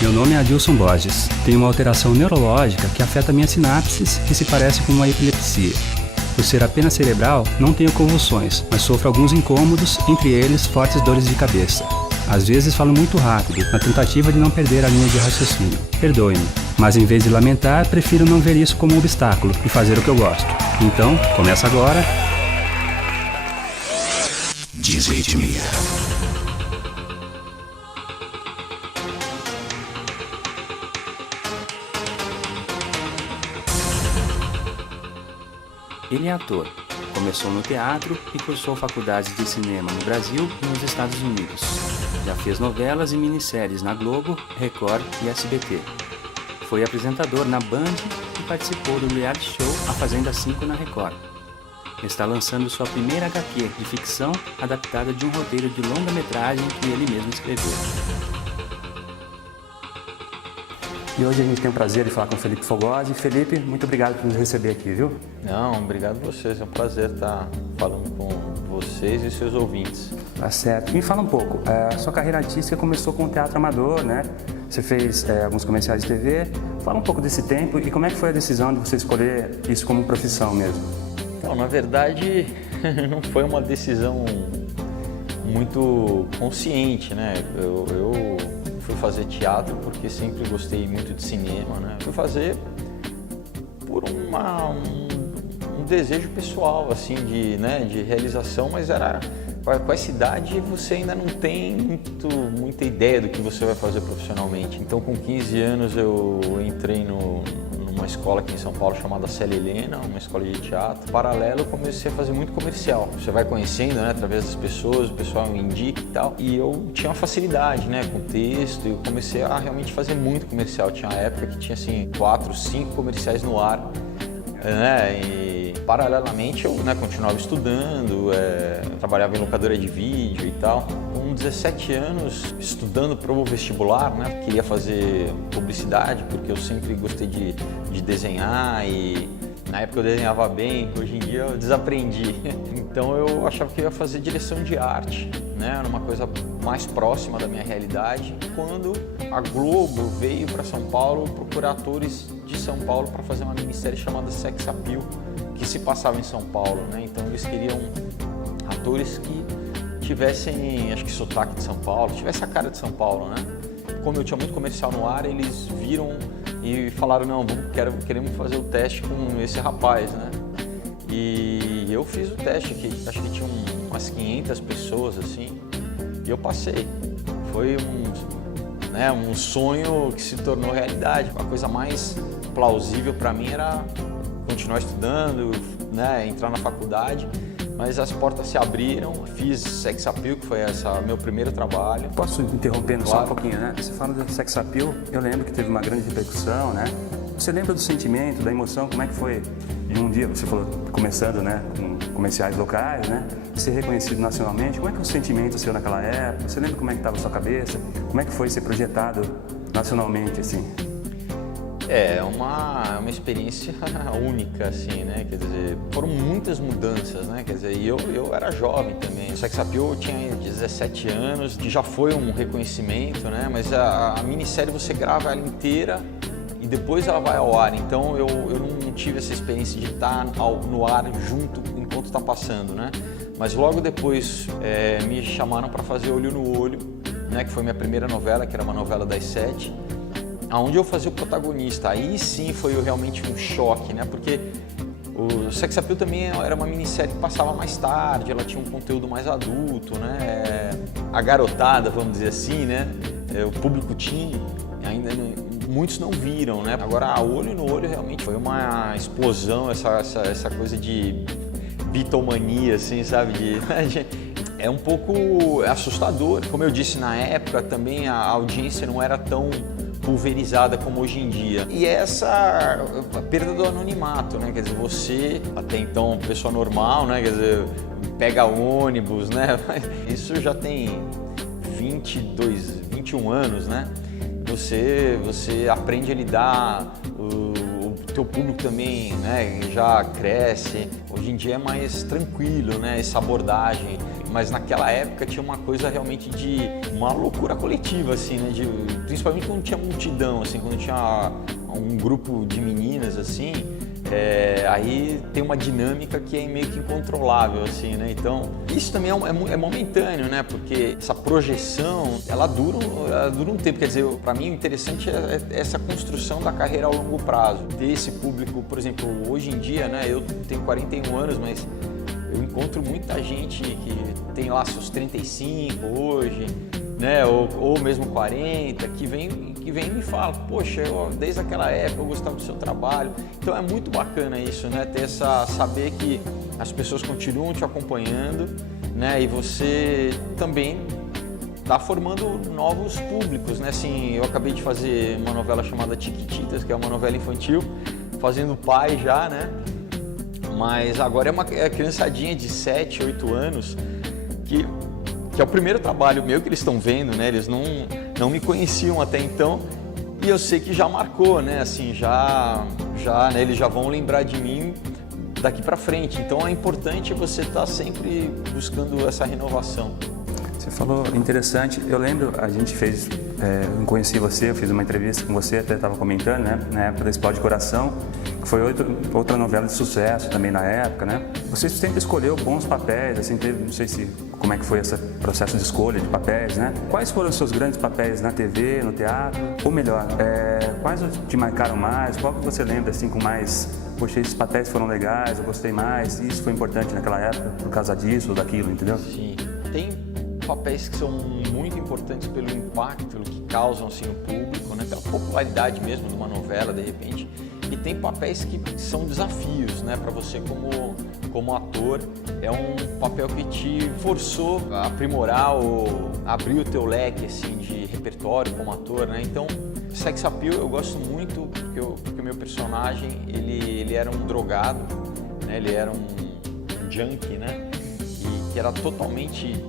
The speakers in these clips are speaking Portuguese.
Meu nome é Adilson Borges. Tenho uma alteração neurológica que afeta minhas sinapses e se parece com uma epilepsia. Por ser apenas cerebral, não tenho convulsões, mas sofro alguns incômodos, entre eles fortes dores de cabeça. Às vezes falo muito rápido, na tentativa de não perder a linha de raciocínio. Perdoe-me, mas em vez de lamentar, prefiro não ver isso como um obstáculo e fazer o que eu gosto. Então, começa agora. Desritmia. Ele é ator. Começou no teatro e cursou faculdades de cinema no Brasil e nos Estados Unidos. Já fez novelas e minisséries na Globo, Record e SBT. Foi apresentador na Band e participou do reality show A Fazenda 5 na Record. Está lançando sua primeira HQ de ficção adaptada de um roteiro de longa-metragem que ele mesmo escreveu. E hoje a gente tem o prazer de falar com o Felipe Fogosi. Felipe, muito obrigado por nos receber aqui, viu? Não, obrigado a vocês. É um prazer estar falando com vocês e seus ouvintes. Tá certo. Me fala um pouco. A sua carreira artística começou com o teatro amador, né? Você fez alguns comerciais de TV. Fala um pouco desse tempo e como é que foi a decisão de você escolher isso como profissão mesmo? Não, na verdade, não foi uma decisão muito consciente, né? Eu fui fazer teatro porque sempre gostei muito de cinema, né? Fui fazer por um desejo pessoal, assim, de realização, mas era com essa idade você ainda não tem muita ideia do que você vai fazer profissionalmente. Então, com 15 anos eu entrei numa escola aqui em São Paulo chamada Célia Helena, uma escola de teatro. Paralelo, eu comecei a fazer muito comercial. Você vai conhecendo, né, através das pessoas, o pessoal indica e tal. E eu tinha uma facilidade, né, com texto, e eu comecei a realmente fazer muito comercial. Tinha uma época que tinha, assim, 4, 5 comerciais no ar, né, e paralelamente eu, né, continuava estudando, trabalhava em locadora de vídeo e tal. Com 17 anos, estudando para o vestibular, né, queria fazer publicidade porque eu sempre gostei de desenhar e na época eu desenhava bem, hoje em dia eu desaprendi. Então eu achava que eu ia fazer direção de arte, né, era uma coisa mais próxima da minha realidade. Quando a Globo veio para São Paulo procurar atores de São Paulo para fazer uma minissérie chamada Sex Appeal, que se passava em São Paulo, né? Então eles queriam atores que tivessem, acho que sotaque de São Paulo, tivesse a cara de São Paulo, né? Como eu tinha muito comercial no ar, eles viram e falaram, não, queremos fazer o teste com esse rapaz, né? E eu fiz o teste, acho que tinha umas 500 pessoas, assim, e eu passei. Foi um sonho que se tornou realidade. A coisa mais plausível para mim era continuar estudando, né, entrar na faculdade, mas as portas se abriram. Fiz Sex Appeal, que foi meu primeiro trabalho. Posso interrompendo Claro. só um pouquinho, né? Você fala do Sex Appeal, eu lembro que teve uma grande repercussão, né? Você lembra do sentimento, da emoção, como é que foi de um dia, você falou, começando, né, com comerciais locais, né, ser reconhecido nacionalmente, como é que é o sentimento seu naquela época? Você lembra como é que estava a sua cabeça? Como é que foi ser projetado nacionalmente, assim? É uma experiência única, assim, né? Quer dizer, foram muitas mudanças, né? Quer dizer, e eu era jovem também. O Sex Appeal eu tinha 17 anos, que já foi um reconhecimento, né? Mas a minissérie você grava ela inteira e depois ela vai ao ar. Então eu não tive essa experiência de estar no ar junto enquanto está passando, né? Mas logo depois me chamaram para fazer Olho no Olho, né? Que foi minha primeira novela, que era uma novela das 7. Onde eu fazia o protagonista. Aí sim foi realmente um choque, né? Porque o Sex Appeal também era uma minissérie que passava mais tarde, ela tinha um conteúdo mais adulto, né? A garotada, vamos dizer assim, né? O público teen, ainda muitos não viram, né? Agora, Olho no Olho realmente foi uma explosão, essa coisa de bitomania, assim, sabe? É um pouco assustador. Como eu disse na época, também a audiência não era tão pulverizada como hoje em dia. E essa a perda do anonimato, né? Quer dizer, você, até então, pessoa normal, né? Quer dizer, pega ônibus, né? Isso já tem 21 anos, né? Você aprende a lidar, o teu público também, né, já cresce. Hoje em dia é mais tranquilo, né, essa abordagem. mas naquela época tinha uma coisa realmente de uma loucura coletiva, assim, né? Principalmente quando tinha multidão, assim, quando tinha um grupo de meninas, assim, aí tem uma dinâmica que é meio que incontrolável, assim, né? Então, isso também é momentâneo, né? Porque essa projeção, ela dura um tempo. Quer dizer, para mim o interessante é essa construção da carreira ao longo prazo. Ter esse público, por exemplo, hoje em dia, né? Eu tenho 41 anos, mas eu encontro muita gente que tem lá seus 35 hoje, né? Ou mesmo 40, que vem e me fala, poxa, desde aquela época eu gostava do seu trabalho. Então é muito bacana isso, né? Saber que as pessoas continuam te acompanhando, né? E você também está formando novos públicos, né? Assim, eu acabei de fazer uma novela chamada Chiquititas, que é uma novela infantil, fazendo pai já, né? Mas agora é uma criançadinha de 7, 8 anos que é o primeiro trabalho meu que eles estão vendo, né? Eles não me conheciam até então e eu sei que já marcou, né? Assim, né? Eles já vão lembrar de mim daqui para frente. Então é importante você estar sempre buscando essa renovação. Você falou interessante, eu lembro, a gente fez, eu conheci você, eu fiz uma entrevista com você, até estava comentando, né, na época da Explode Coração, que foi outra novela de sucesso também na época, né? Você sempre escolheu bons papéis, assim, não sei como é que foi esse processo de escolha de papéis, né? Quais foram os seus grandes papéis na TV, no teatro? Ou melhor, quais te marcaram mais? Qual que você lembra, assim, com mais... Poxa, esses papéis foram legais, eu gostei mais, e isso foi importante naquela época, por causa disso ou daquilo, entendeu? Sim, tem papéis que são muito importantes pelo impacto que causam assim, no público, né? Pela popularidade mesmo de uma novela, de repente. E tem papéis que são desafios, né? Para você como ator. É um papel que te forçou a aprimorar ou abrir o teu leque assim, de repertório como ator, né? Então, Sex Appeal eu gosto muito porque o meu personagem ele era um drogado, né? Ele era um junkie, né? E que era totalmente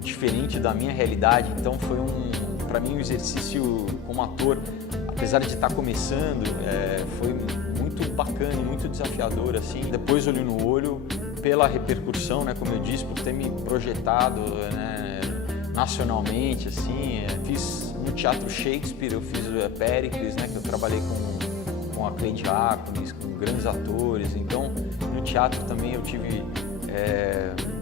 diferente da minha realidade, então foi para mim um exercício como ator, apesar de estar começando, foi muito bacana e muito desafiador, assim. Depois olho no olho pela repercussão, né, como eu disse, por ter me projetado, né, nacionalmente, assim. Fiz no Teatro Shakespeare, eu fiz Péricles, né, que eu trabalhei com a Cleide Diáconis, com grandes atores, então no teatro também eu tive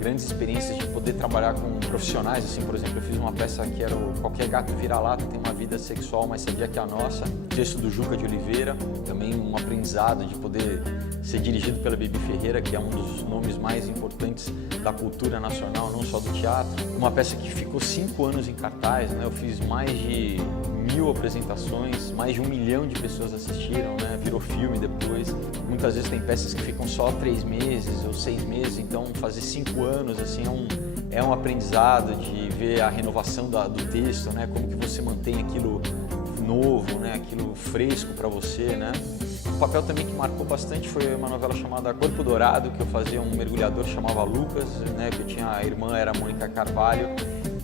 grandes experiências de poder trabalhar com profissionais, assim, por exemplo, eu fiz uma peça que era Qualquer Gato Vira-Lata Tem Uma Vida Sexual Mais Sadia Que a Nossa, texto do Juca de Oliveira, também um aprendizado de poder ser dirigido pela Bibi Ferreira, que é um dos nomes mais importantes da cultura nacional, não só do teatro. Uma peça que ficou 5 anos em cartaz, né? Eu fiz mais de 1000 apresentações, mais de 1 milhão de pessoas assistiram, né? Virou filme depois. Muitas vezes tem peças que ficam só 3 meses ou 6 meses, então fazer 5 anos assim é um aprendizado de ver a renovação do texto, né? Como que você mantém aquilo novo, né? Aquilo fresco para você, né? Um papel também que marcou bastante foi uma novela chamada Corpo Dourado, que eu fazia um mergulhador que chamava Lucas, né? Que eu tinha a irmã, era a Mônica Carvalho,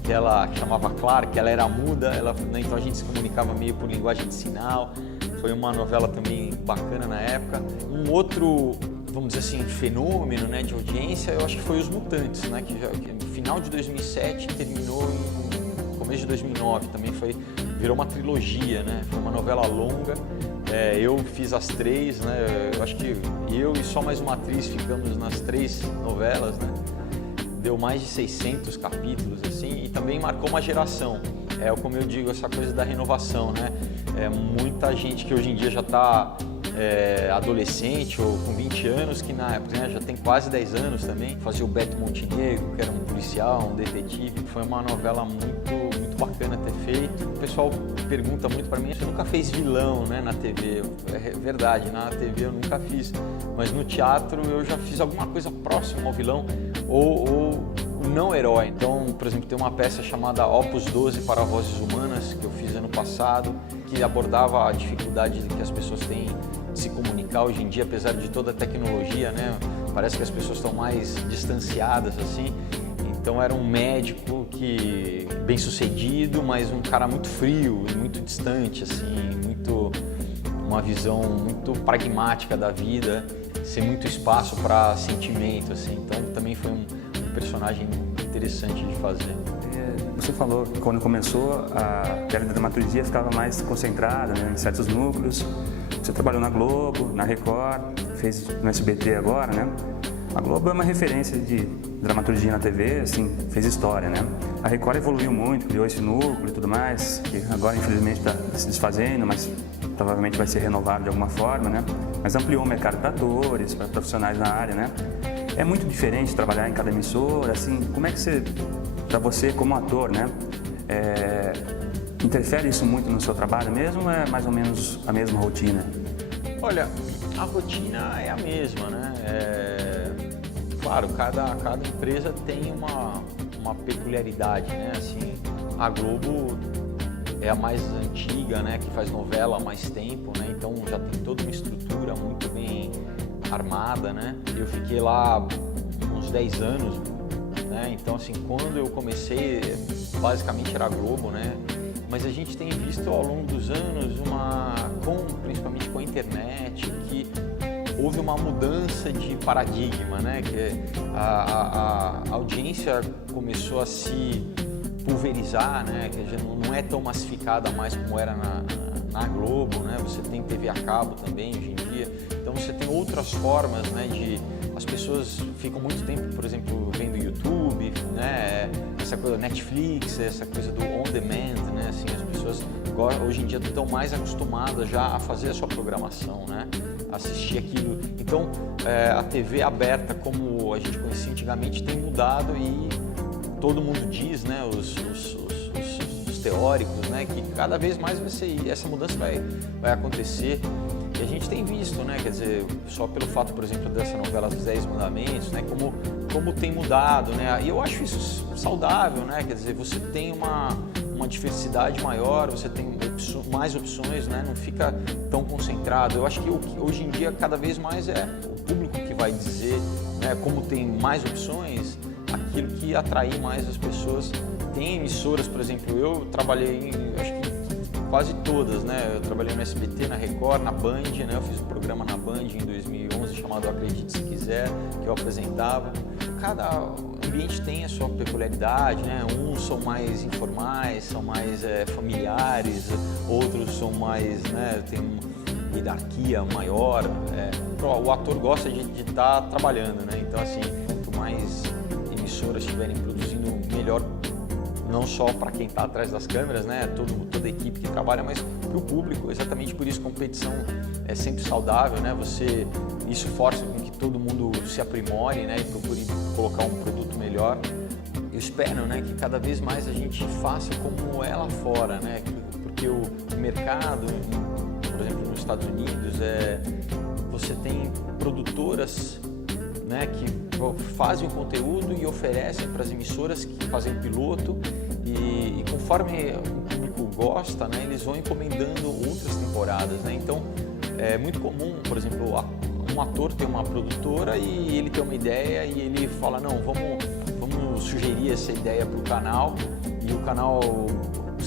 que ela chamava Clara, que ela era muda, né? Então a gente se comunicava meio por linguagem de sinal. Foi uma novela também bacana na época. Um outro, vamos dizer assim, fenômeno, né, de audiência, eu acho que foi Os Mutantes, né? Que no final de 2007 terminou em começo de 2009, também virou uma trilogia, né? Foi uma novela longa. Eu fiz as 3, né? Eu acho que eu e só mais uma atriz ficamos nas 3 novelas, né? Deu mais de 600 capítulos, assim, e também marcou uma geração. Como eu digo, essa coisa da renovação, né? Muita gente que hoje em dia já está adolescente ou com 20 anos, que na época, né, já tem quase 10 anos também, fazia o Beto Montenegro, que era um policial, um detetive. Foi uma novela muito bacana ter feito. O pessoal pergunta muito para mim, você nunca fez vilão, né, na TV? É verdade, na TV eu nunca fiz, mas no teatro eu já fiz alguma coisa próxima ao vilão ou o não herói. Então, por exemplo, tem uma peça chamada Opus 12 para Vozes Humanas, que eu fiz ano passado, que abordava a dificuldade que as pessoas têm de se comunicar hoje em dia, apesar de toda a tecnologia, né? Parece que as pessoas estão mais distanciadas, assim. Então era um médico bem sucedido, mas um cara muito frio e muito distante, assim, uma visão muito pragmática da vida, sem muito espaço para sentimento, assim. Então também foi um personagem interessante de fazer. Você falou que quando começou a dramaturgia ficava mais concentrada, né, em certos núcleos. Você trabalhou na Globo, na Record, fez no SBT agora, né? A Globo é uma referência de dramaturgia na TV, assim, fez história, né? A Record evoluiu muito, criou esse núcleo e tudo mais, que agora infelizmente está se desfazendo, mas provavelmente vai ser renovado de alguma forma, né? Mas ampliou o mercado para atores, para profissionais na área, né? É muito diferente trabalhar em cada emissora, assim, como é que você, para você como ator, né? Interfere isso muito no seu trabalho mesmo ou é mais ou menos a mesma rotina? Olha, a rotina é a mesma, né? Claro, cada empresa tem uma peculiaridade, né? Assim, a Globo é a mais antiga, né? Que faz novela há mais tempo, né? Então já tem toda uma estrutura muito bem armada, né? Eu fiquei lá uns 10 anos, né? Então, assim, quando eu comecei, basicamente era a Globo, né? Mas a gente tem visto ao longo dos anos, principalmente com a internet, que houve uma mudança de paradigma, né? Que a audiência começou a se pulverizar, né? Que já não é tão massificada mais como era na Globo, né? Você tem TV a cabo também hoje em dia, então você tem outras formas, né? As pessoas ficam muito tempo, por exemplo, vendo YouTube, né? Essa coisa Netflix, essa coisa do on demand, né? Assim, as pessoas hoje em dia estão mais acostumadas já a fazer a sua programação, né? Assistir aquilo. Então, a TV aberta, como a gente conhecia antigamente, tem mudado e todo mundo diz, né? Os teóricos, né? Que cada vez mais essa mudança vai acontecer. E a gente tem visto, né, quer dizer, só pelo fato, por exemplo, dessa novela dos 10 Mandamentos, né, como tem mudado, né, e eu acho isso saudável, né, quer dizer, você tem uma diversidade maior, você tem mais opções, né, não fica tão concentrado. Eu acho que hoje em dia cada vez mais é o público que vai dizer, né, como tem mais opções, aquilo que atrair mais as pessoas. Tem emissoras, por exemplo, eu trabalhei acho que quase todas, né? Eu trabalhei no SBT, na Record, na Band, né? Eu fiz um programa na Band em 2011 chamado Acredite Se Quiser, que eu apresentava. Cada ambiente tem a sua peculiaridade, né? Uns são mais informais, são mais familiares, outros são mais, né? Tem uma hierarquia maior. O ator gosta de estar trabalhando, né? Então, assim, quanto mais emissoras estiverem produzindo, melhor. Não só para quem está atrás das câmeras, né? Toda a equipe que trabalha, mas para o público. Exatamente por isso, competição é sempre saudável, né? Isso força com que todo mundo se aprimore, né? E procure colocar um produto melhor. Eu espero, né? Que cada vez mais a gente faça como é lá fora, né? Porque o mercado, por exemplo, nos Estados Unidos, você tem produtoras, né, que fazem o conteúdo e oferecem para as emissoras que fazem o piloto e conforme o público gosta, né, eles vão encomendando outras temporadas, né? Então é muito comum, por exemplo, um ator ter uma produtora e ele tem uma ideia e ele fala, não, vamos sugerir essa ideia para o canal e o canal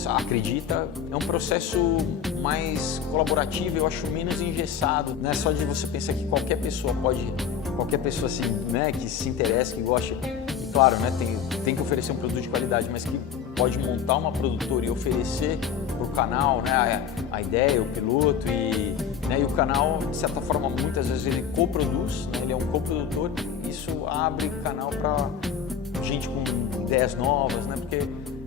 acredita. É um processo mais colaborativo, eu acho menos engessado, não é só de você pensar que qualquer pessoa assim, né, que se interessa, que goste, e claro, né, tem que oferecer um produto de qualidade, mas que pode montar uma produtora e oferecer para o canal, né, a ideia, o piloto né, e o canal, de certa forma, muitas vezes ele coproduz, né, ele é um coprodutor, isso abre canal para gente com ideias novas, né, porque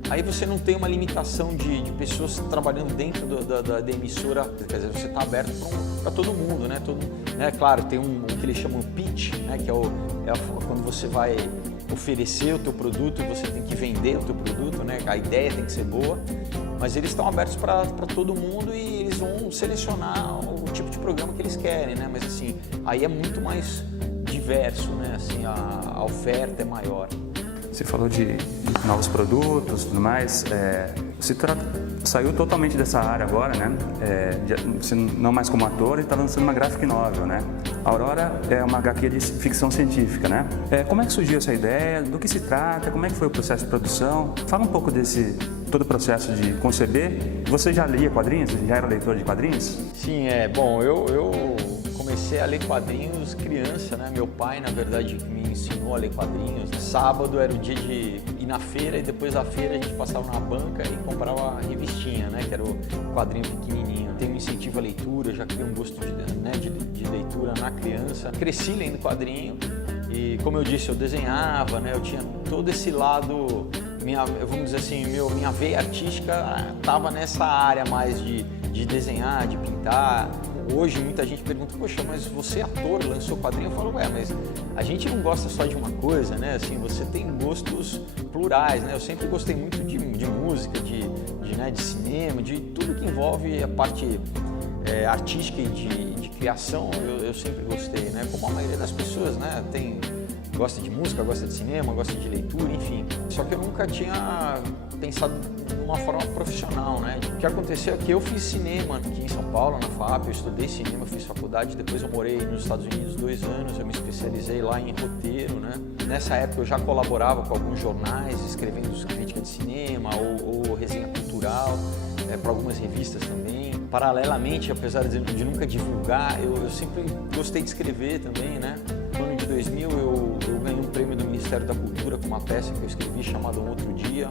aí você não tem uma limitação de pessoas trabalhando dentro da emissora, quer dizer, você está aberto para todo mundo, né? Claro, tem o que eles chamam de pitch, né? Que quando você vai oferecer o teu produto e você tem que vender o teu produto, né? A ideia tem que ser boa, mas eles estão abertos para todo mundo e eles vão selecionar o tipo de programa que eles querem, né? Mas assim, aí é muito mais diverso, né? Assim, a oferta é maior. Você falou de novos produtos e tudo mais. Você saiu totalmente dessa área agora, né? Você não mais como ator e está lançando uma graphic novel, né? A Aurora é uma HQ de ficção científica, né? Como é que surgiu essa ideia? Do que se trata? Como é que foi o processo de produção? Fala um pouco todo o processo de conceber. Você já lia quadrinhos? Já era leitor de quadrinhos? Sim, bom, eu comecei a ler quadrinhos criança, né? Meu pai, na verdade, que me ensinou a ler quadrinhos. Sábado era o dia de ir na feira e depois da feira a gente passava na banca e comprava a revistinha, né? Que era o quadrinho pequenininho. Tem um incentivo à leitura, já criei um gosto de leitura na criança. Cresci lendo quadrinho e, como eu disse, eu desenhava, né? Eu tinha todo esse lado, vamos dizer assim, minha veia artística estava nessa área mais de desenhar, de pintar. Hoje muita gente pergunta, poxa, mas você é ator, lançou quadrinho? Eu falo, mas a gente não gosta só de uma coisa, né? Assim, você tem gostos plurais, né? Eu sempre gostei muito de música, de cinema, de tudo que envolve a parte artística e de criação, eu sempre gostei, né? Como a maioria das pessoas, né? Gosta de música, gosta de cinema, gosta de leitura, enfim. Só que eu nunca tinha pensado de uma forma profissional, né? O que aconteceu é que eu fiz cinema aqui em São Paulo, na FAP, eu estudei cinema, fiz faculdade, depois eu morei nos Estados Unidos 2 anos, eu me especializei lá em roteiro, né? Nessa época eu já colaborava com alguns jornais, escrevendo crítica de cinema ou resenha cultural, para algumas revistas também. Paralelamente, apesar de nunca divulgar, eu sempre gostei de escrever também, né? No ano de 2000 eu ganhei um prêmio do Ministério da Cultura com uma peça que eu escrevi chamada Um Outro Dia.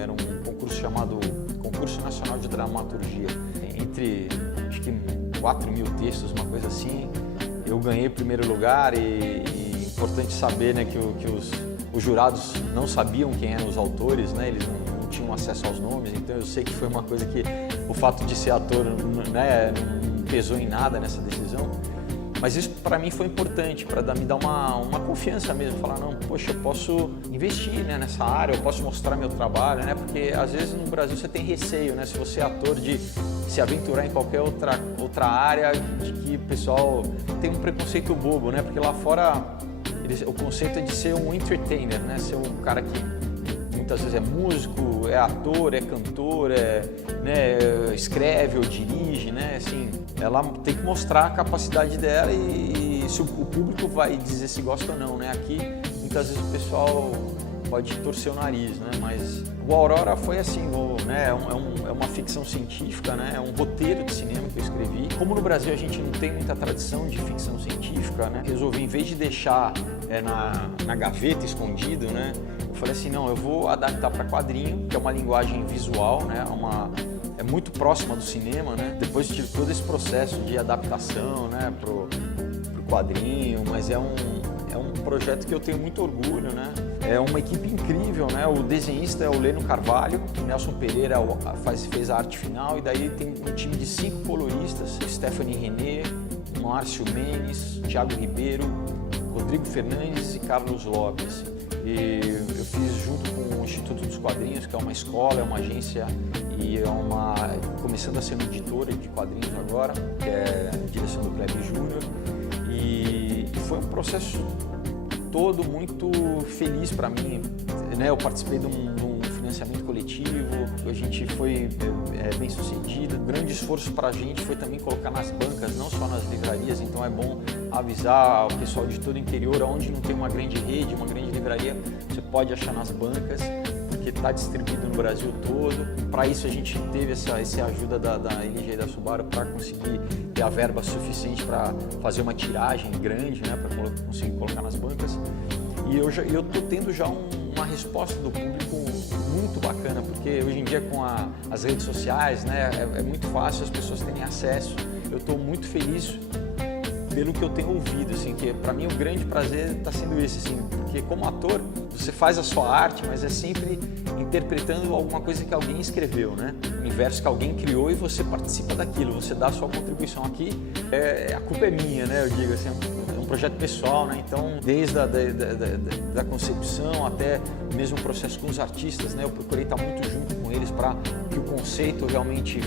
Era um concurso chamado Concurso Nacional de Dramaturgia. Entre, acho que 4.000 textos, uma coisa assim. Eu ganhei o primeiro lugar e importante saber, né, que os jurados não sabiam quem eram os autores, né? Eles não tinham acesso aos nomes, então eu sei que foi uma coisa que o fato de ser ator, né, não pesou em nada nessa decisão. Mas isso para mim foi importante, para me dar uma confiança mesmo, falar, não, poxa, eu posso investir, né, nessa área, eu posso mostrar meu trabalho, né, porque às vezes no Brasil você tem receio, né, se você é ator, de se aventurar em qualquer outra área, de que o pessoal tem um preconceito bobo, né, porque lá fora o conceito é de ser um entertainer, né, ser um cara que muitas vezes é músico, é ator, é cantor, né, escreve ou dirige, né, assim, ela tem que mostrar a capacidade dela e se o público vai dizer se gosta ou não, né, aqui muitas vezes o pessoal pode torcer o nariz, né, mas o Aurora foi assim, né, é uma ficção científica, né, é um roteiro de cinema que eu escrevi. Como no Brasil a gente não tem muita tradição de ficção científica, né, resolvi, em vez de deixar na gaveta escondido, né, eu falei assim, não, eu vou adaptar para quadrinho, que é uma linguagem visual, né, é muito próxima do cinema, né, depois tive todo esse processo de adaptação, né, pro quadrinho, mas é um projeto que eu tenho muito orgulho, né, é uma equipe incrível, né, o desenhista é o Leno Carvalho, o Nelson Pereira fez a arte final e daí tem um time de 5 coloristas, Stephanie René, Márcio Menes, Thiago Ribeiro, Rodrigo Fernandes e Carlos Lopes. E eu fiz junto com o Instituto dos Quadrinhos, que é uma escola, é uma agência e começando a ser uma editora de quadrinhos agora, que é a direção do Kleber Júnior. E foi um processo todo muito feliz para mim, né? Eu participei de um financiamento coletivo, a gente foi bem sucedido. O grande esforço para a gente foi também colocar nas bancas, não só nas livrarias, então é bom avisar o pessoal de todo o interior, onde não tem uma grande rede, uma grande livraria, você pode achar nas bancas, porque está distribuído no Brasil todo. Para isso a gente teve essa ajuda da LG e da Subaru para conseguir ter a verba suficiente para fazer uma tiragem grande, né, para conseguir colocar nas bancas. E eu estou tendo já uma resposta do público muito bacana, porque hoje em dia com as redes sociais, né, é muito fácil as pessoas terem acesso. Eu estou muito feliz pelo que eu tenho ouvido, assim, que para mim o grande prazer está sendo esse, assim, porque como ator você faz a sua arte, mas é sempre interpretando alguma coisa que alguém escreveu, né? Um universo que alguém criou e você participa daquilo, você dá a sua contribuição aqui, a culpa é minha, né? Eu digo assim, é um projeto pessoal, né? Então, desde da concepção até mesmo o processo com os artistas, né? Eu procurei estar muito junto com eles para que o conceito realmente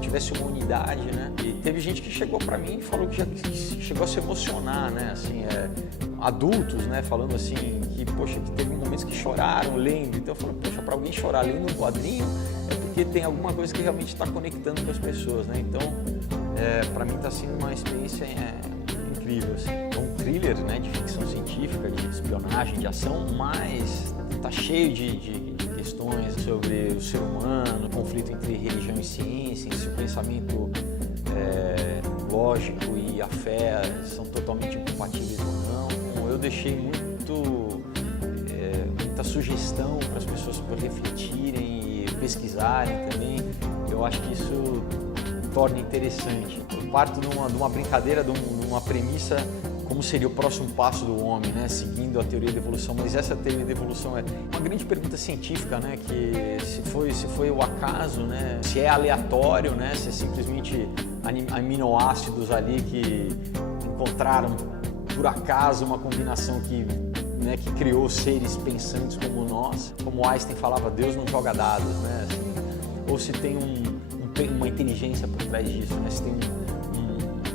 tivesse uma unidade, né? E teve gente que chegou para mim e falou que chegou a se emocionar, né? Assim, adultos, né? Falando assim que, poxa, que teve momentos que choraram lendo. Então eu falo, poxa, para alguém chorar lendo um quadrinho é porque tem alguma coisa que realmente está conectando com as pessoas, né? Então, para mim está sendo uma experiência incrível, assim. É um thriller, né? De ficção científica, de espionagem, de ação, mas está cheio de questões sobre o ser humano, o conflito entre religião e ciência, esse pensamento pedagógico e a fé são totalmente incompatíveis ou não. Eu deixei muita sugestão para as pessoas refletirem e pesquisarem também. Eu acho que isso torna interessante. Eu parto de uma brincadeira, de uma premissa, como seria o próximo passo do homem, né? Seguindo a teoria da evolução, mas essa teoria da evolução é uma grande pergunta científica, né? Que se foi o acaso, né? Se é aleatório, né? Se é simplesmente aminoácidos ali que encontraram por acaso uma combinação que criou seres pensantes como nós. Como Einstein falava, Deus não joga dados, né? Assim, ou se tem uma inteligência por trás disso, né? Se tem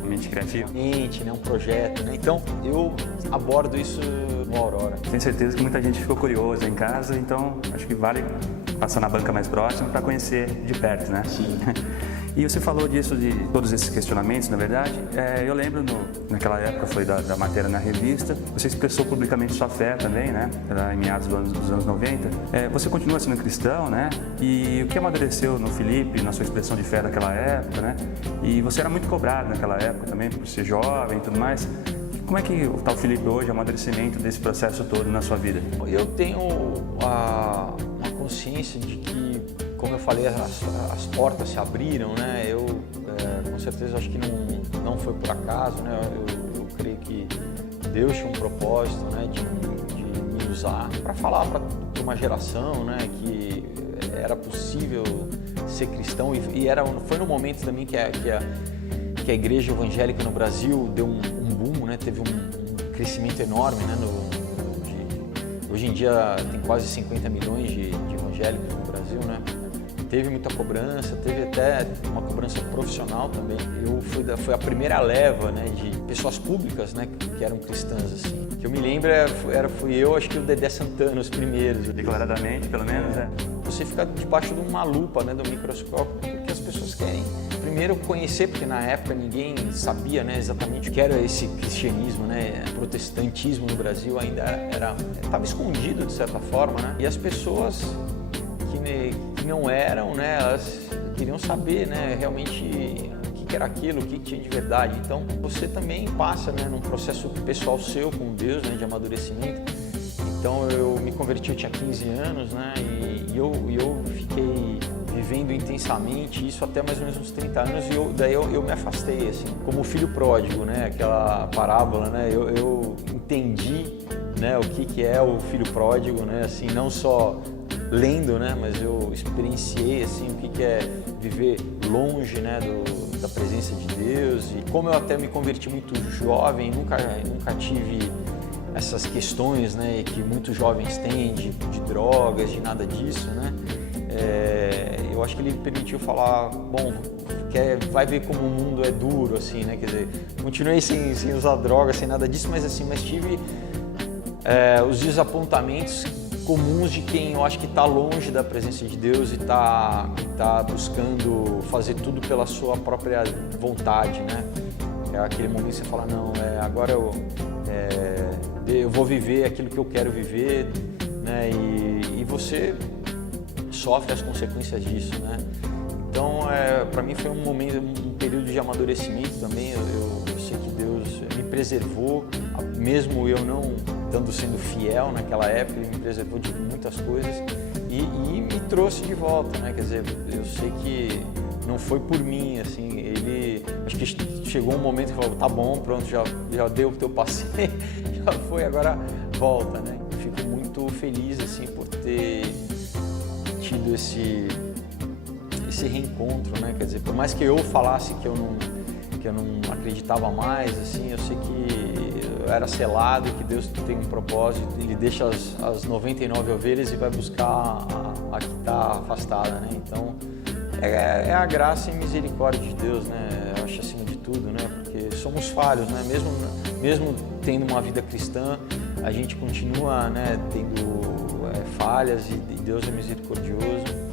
mente criativa, né? Um projeto, né? Então eu abordo isso no Aurora. Tenho certeza que muita gente ficou curiosa em casa, então acho que vale passar na banca mais próxima para conhecer de perto, né? Sim. E você falou disso, de todos esses questionamentos, na verdade. Eu lembro, naquela época, foi da matéria na revista, você expressou publicamente sua fé também, né? Em meados dos anos 90. Você continua sendo cristão, né? E o que amadureceu no Felipe, na sua expressão de fé daquela época, né? E você era muito cobrado naquela época também, por ser jovem e tudo mais. Como é que está o Felipe hoje, o amadurecimento desse processo todo na sua vida? Eu tenho uma consciência de que, como eu falei, as portas se abriram, né? Eu com certeza acho que não foi por acaso, né? Eu creio que Deus tinha um propósito, né? De me usar para falar para uma geração, né? Que era possível ser cristão e foi no momento também que a igreja evangélica no Brasil deu um boom, né? Teve um crescimento enorme, né? Hoje em dia tem quase 50 milhões de evangélicos no Brasil, né? Teve muita cobrança, teve até uma cobrança profissional também. Foi a primeira leva, né, de pessoas públicas, né, que eram cristãs, assim. Que eu me lembro, fui eu, acho que o Dedé Santana, os primeiros. Declaradamente, pelo menos, né? Você fica debaixo de uma lupa, né, do microscópio, porque as pessoas querem primeiro conhecer, porque na época ninguém sabia, né, exatamente o que era esse cristianismo, né, protestantismo no Brasil ainda estava escondido de certa forma, né, e as pessoas que não eram, né, elas queriam saber, né, realmente o que era aquilo, o que tinha de verdade. Então você também passa, né, num processo pessoal seu com Deus, né, de amadurecimento. Então eu me converti, eu tinha 15 anos, né, e eu fiquei vivendo intensamente isso até mais ou menos uns 30 anos e daí eu me afastei, assim, como o filho pródigo, né, aquela parábola, né, eu entendi, né, o que é o filho pródigo, né, assim, não só lendo, né, mas eu experienciei, assim, o que é viver longe, né, da presença de Deus. E como eu até me converti muito jovem, nunca tive essas questões, né, que muitos jovens têm de drogas, de nada disso, né, eu acho que ele me permitiu falar, bom, vai ver como o mundo é duro, assim, né, quer dizer, continuei sem usar drogas, sem nada disso, mas tive os desapontamentos comuns de quem eu acho que está longe da presença de Deus e está buscando fazer tudo pela sua própria vontade, né? É aquele momento que você fala, não, agora eu vou viver aquilo que eu quero viver, né? E você sofre as consequências disso, né? Então, para mim foi um período de amadurecimento também. Eu sei que Deus me preservou, mesmo eu não sendo fiel naquela época, Ele me preservou de muitas coisas e me trouxe de volta, né? Quer dizer, eu sei que não foi por mim, assim, acho que chegou um momento que falou, tá bom, pronto, já deu o teu passeio, já foi, agora volta, né? Eu fico muito feliz, assim, por ter tido esse reencontro, né? Quer dizer, por mais que eu falasse que eu não acreditava mais, assim, eu sei que eu era selado, que Deus tem um propósito, Ele deixa as 99 ovelhas e vai buscar a que está afastada, né? Então, é a graça e misericórdia de Deus, né? Eu acho acima de tudo, né? Porque somos falhos, né? Mesmo tendo uma vida cristã, a gente continua, né, tendo falhas e Deus é misericordioso.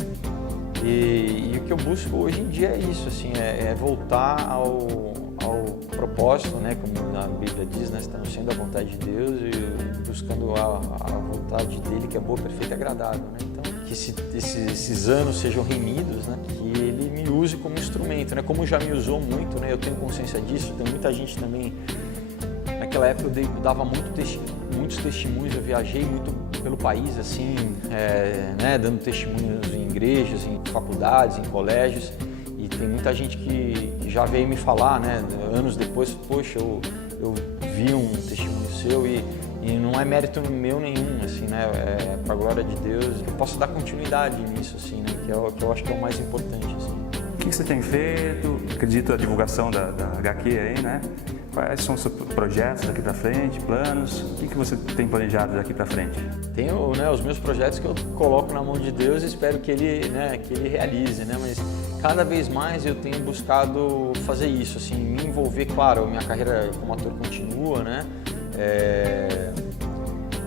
E o que eu busco hoje em dia é isso, assim, é voltar ao propósito, né, como a Bíblia diz, né, estamos sendo a vontade de Deus e buscando a vontade dele, que é boa, perfeita e agradável, né? Então, que esses anos sejam remidos, né, que ele me use como instrumento, momento, né? Como já me usou muito, né? Eu tenho consciência disso, tem muita gente também. Naquela época eu dava muitos testemunhos, eu viajei muito pelo país, assim, né? Dando testemunhos em igrejas, em faculdades, em colégios. E tem muita gente que já veio me falar, né? Anos depois, poxa, eu vi um testemunho seu e não é mérito meu nenhum, assim, né? É pra glória de Deus. Eu posso dar continuidade nisso, assim, né? Que eu acho que é o mais importante, assim. O que você tem feito? Acredito a divulgação da HQ aí, né? Quais são os seus projetos daqui para frente, planos? O que você tem planejado daqui para frente? Tenho, né, os meus projetos que eu coloco na mão de Deus e espero que Ele realize, né? Mas cada vez mais eu tenho buscado fazer isso, assim, me envolver. Claro, a minha carreira como ator continua, né?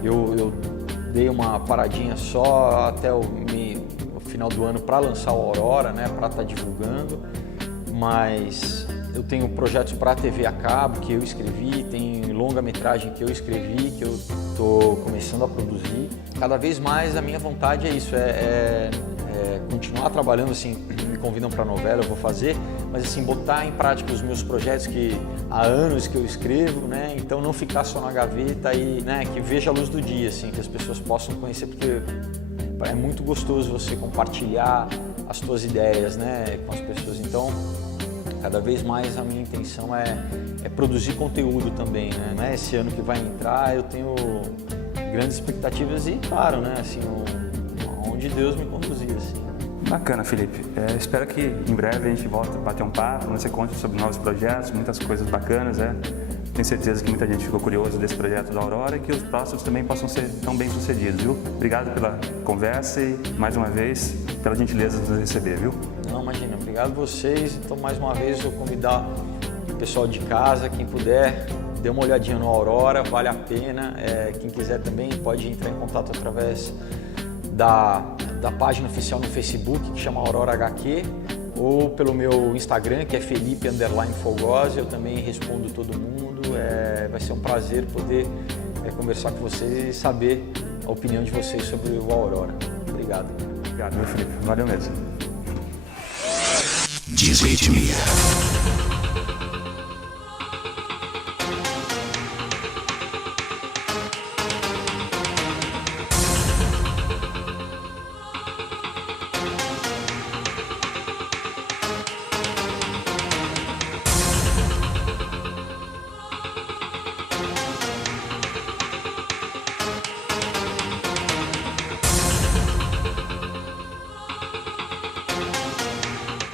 Eu dei uma paradinha só até o final do ano para lançar o Aurora, né? Para estar divulgando, mas eu tenho projetos para a TV a cabo que eu escrevi, tem longa-metragem que eu escrevi, que eu estou começando a produzir. Cada vez mais a minha vontade é isso, continuar trabalhando, assim, me convidam para novela, eu vou fazer, mas assim, botar em prática os meus projetos que há anos que eu escrevo, né? Então não ficar só na gaveta e, né, que veja a luz do dia, assim, que as pessoas possam conhecer, porque é muito gostoso você compartilhar as suas ideias, né, com as pessoas. Então, cada vez mais a minha intenção é produzir conteúdo também, né? Não é esse ano que vai entrar, eu tenho grandes expectativas e, claro, né, assim, onde Deus me conduzir, assim. Bacana, Felipe. Espero que em breve a gente volte a bater um papo, você conte sobre novos projetos, muitas coisas bacanas, Tenho certeza que muita gente ficou curiosa desse projeto da Aurora e que os próximos também possam ser tão bem sucedidos, viu? Obrigado pela conversa e, mais uma vez, pela gentileza de nos receber, viu? Não, imagina. Obrigado a vocês. Então, mais uma vez, eu vou convidar o pessoal de casa, quem puder, dê uma olhadinha no Aurora, vale a pena. Quem quiser também pode entrar em contato através da página oficial no Facebook, que chama Aurora HQ, ou pelo meu Instagram, que é Felipe_Fogozzi. Eu também respondo todo mundo. Vai ser um prazer poder conversar com vocês e saber a opinião de vocês sobre o Aurora. Obrigado. Obrigado, meu Felipe. Valeu mesmo. Diz-me.